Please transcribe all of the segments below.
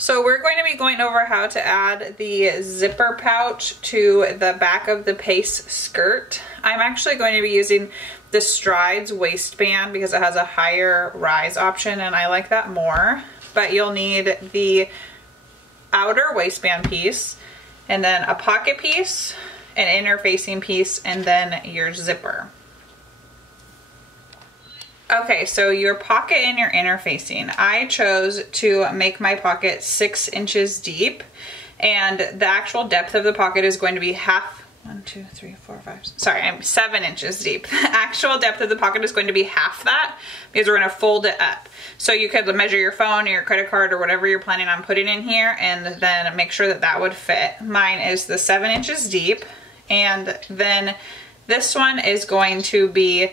So we're going to be going over how to add the zipper pouch to the back of the Pace skirt. I'm actually going to be using the Strides waistband because it has a higher rise option and I like that more. But you'll need the outer waistband piece and then a pocket piece, an inner facing piece, and then your zipper. Okay, so your pocket and your inner facing. I chose to make my pocket 6 inches deep, and the actual depth of the pocket is going to be half, 1, 2, 3, 4, 5, sorry, I'm 7 inches deep. The actual depth of the pocket is going to be half that because we're going to fold it up. So you could measure your phone or your credit card or whatever you're planning on putting in here and then make sure that that would fit. Mine is the 7 inches deep, and then this one is going to be,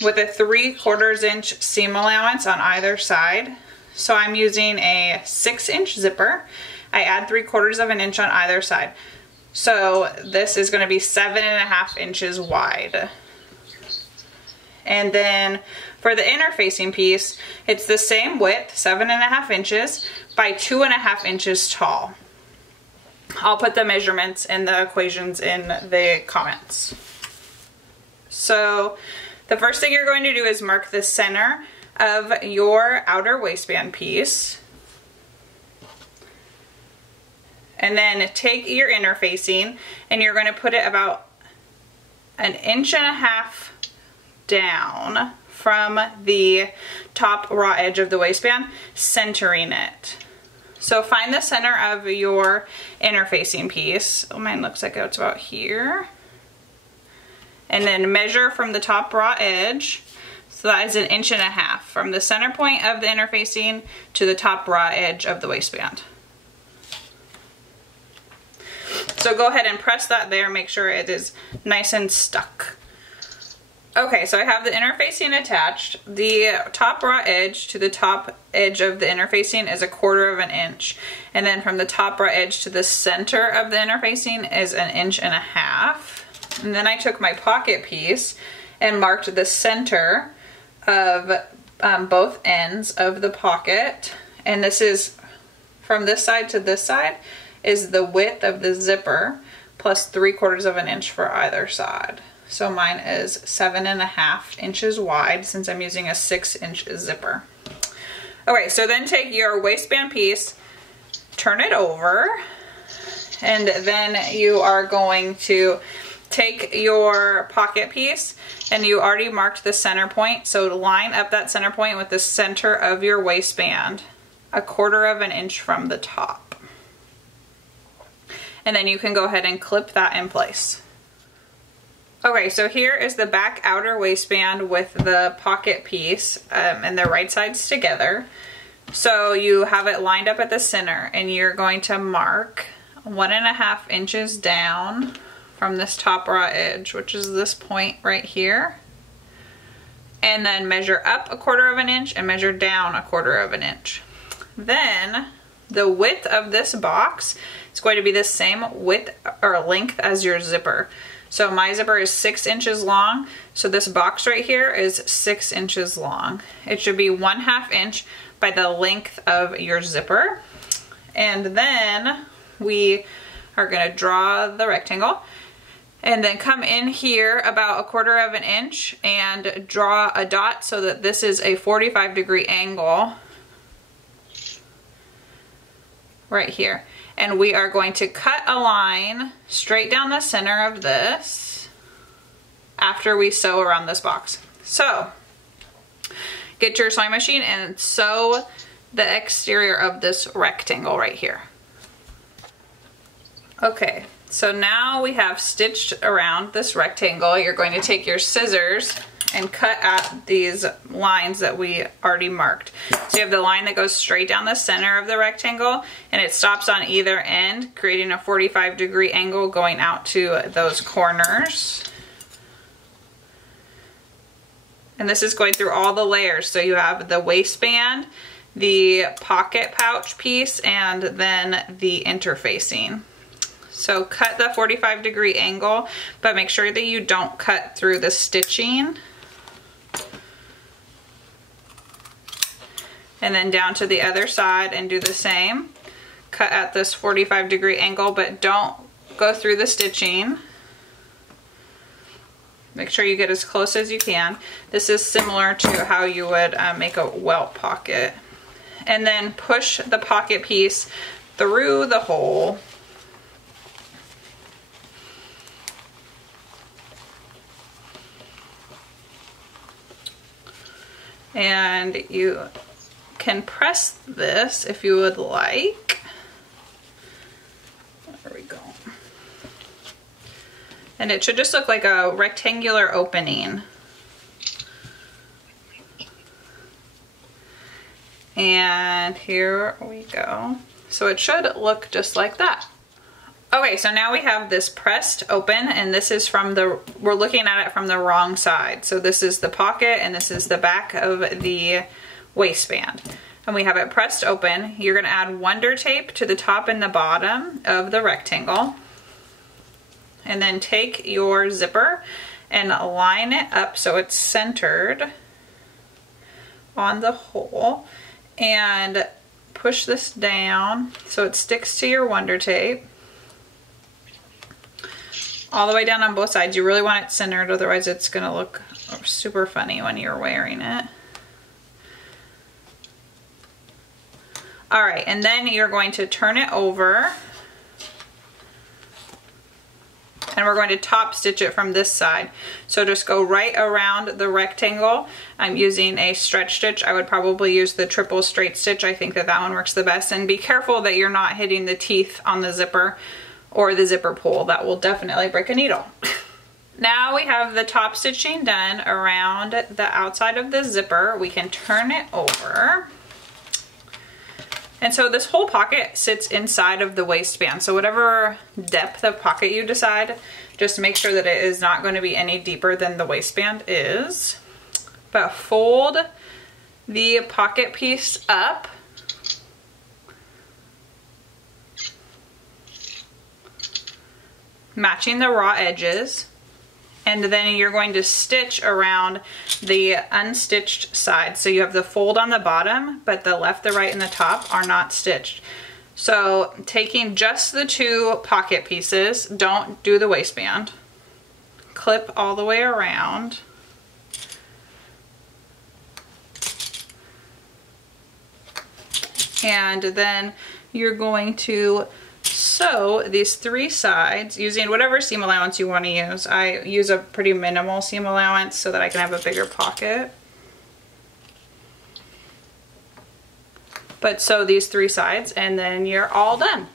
with a 3/4 inch seam allowance on either side. So I'm using a 6-inch zipper. I add 3/4 of an inch on either side. So this is going to be 7.5 inches wide. And then for the inner facing piece, it's the same width, 7.5 inches by 2.5 inches tall. I'll put the measurements and the equations in the comments. So the first thing you're going to do is mark the center of your outer waistband piece. And then take your inner facing and you're going to put it about 1.5 inches down from the top raw edge of the waistband, centering it. So find the center of your inner facing piece. Oh, mine looks like it's about here. And then measure from the top raw edge. So that is 1.5 inches from the center point of the inner facing to the top raw edge of the waistband. So go ahead and press that there, make sure it is nice and stuck. Okay, so I have the inner facing attached. The top raw edge to the top edge of the inner facing is 1/4 inch. And then from the top raw edge to the center of the inner facing is 1.5 inches. And then I took my pocket piece and marked the center of both ends of the pocket. And this is, from this side to this side, is the width of the zipper plus 3/4 inch for either side. So mine is 7.5 inches wide since I'm using a 6-inch zipper. Okay, so then take your waistband piece, turn it over, and then you are going to take your pocket piece, and you already marked the center point, so line up that center point with the center of your waistband 1/4 inch from the top. And then you can go ahead and clip that in place. Okay, so here is the back outer waistband with the pocket piece and the right sides together. So you have it lined up at the center, and you're going to mark 1.5 inches down from this top raw edge, which is this point right here, and then measure up 1/4 inch and measure down 1/4 inch. Then the width of this box is going to be the same width or length as your zipper. So my zipper is 6 inches long, so this box right here is 6 inches long. It should be 1/2 inch by the length of your zipper. And then we are going to draw the rectangle. And then come in here about 1/4 inch and draw a dot so that this is a 45-degree angle right here. And we are going to cut a line straight down the center of this after we sew around this box. So get your sewing machine and sew the exterior of this rectangle right here. Okay. So now we have stitched around this rectangle. You're going to take your scissors and cut at these lines that we already marked. So you have the line that goes straight down the center of the rectangle, and it stops on either end, creating a 45-degree angle going out to those corners. And this is going through all the layers. So you have the waistband, the pocket pouch piece, and then the interfacing. So cut the 45-degree angle, but make sure that you don't cut through the stitching. and then down to the other side and do the same. Cut at this 45-degree angle, but don't go through the stitching. Make sure you get as close as you can. This is similar to how you would make a welt pocket. And then push the pocket piece through the hole. And you can press this if you would like. There we go. And it should just look like a rectangular opening. And here we go. So it should look just like that. Okay, so now we have this pressed open, and this is from the, we're looking at it from the wrong side. So this is the pocket and this is the back of the waistband. And we have it pressed open. You're gonna add Wonder Tape to the top and the bottom of the rectangle. And then take your zipper and line it up so it's centered on the hole, and push this down so it sticks to your Wonder Tape all the way down on both sides. You really want it centered, otherwise it's gonna look super funny when you're wearing it. All right, and then you're going to turn it over, and we're going to top stitch it from this side. So just go right around the rectangle. I'm using a stretch stitch. I would probably use the triple straight stitch. I think that that one works the best. And be careful that you're not hitting the teeth on the zipper or the zipper pull. That will definitely break a needle. Now we have the top stitching done around the outside of the zipper. We can turn it over. And so this whole pocket sits inside of the waistband. So whatever depth of pocket you decide, just make sure that it is not going to be any deeper than the waistband is. But fold the pocket piece up. Matching the raw edges. And then you're going to stitch around the unstitched side. So you have the fold on the bottom, but the left, the right, and the top are not stitched. So taking just the two pocket pieces, don't do the waistband. Clip all the way around. And then you're going to sew these three sides using whatever seam allowance you want to use. I use a pretty minimal seam allowance so that I can have a bigger pocket. But sew these three sides and then you're all done.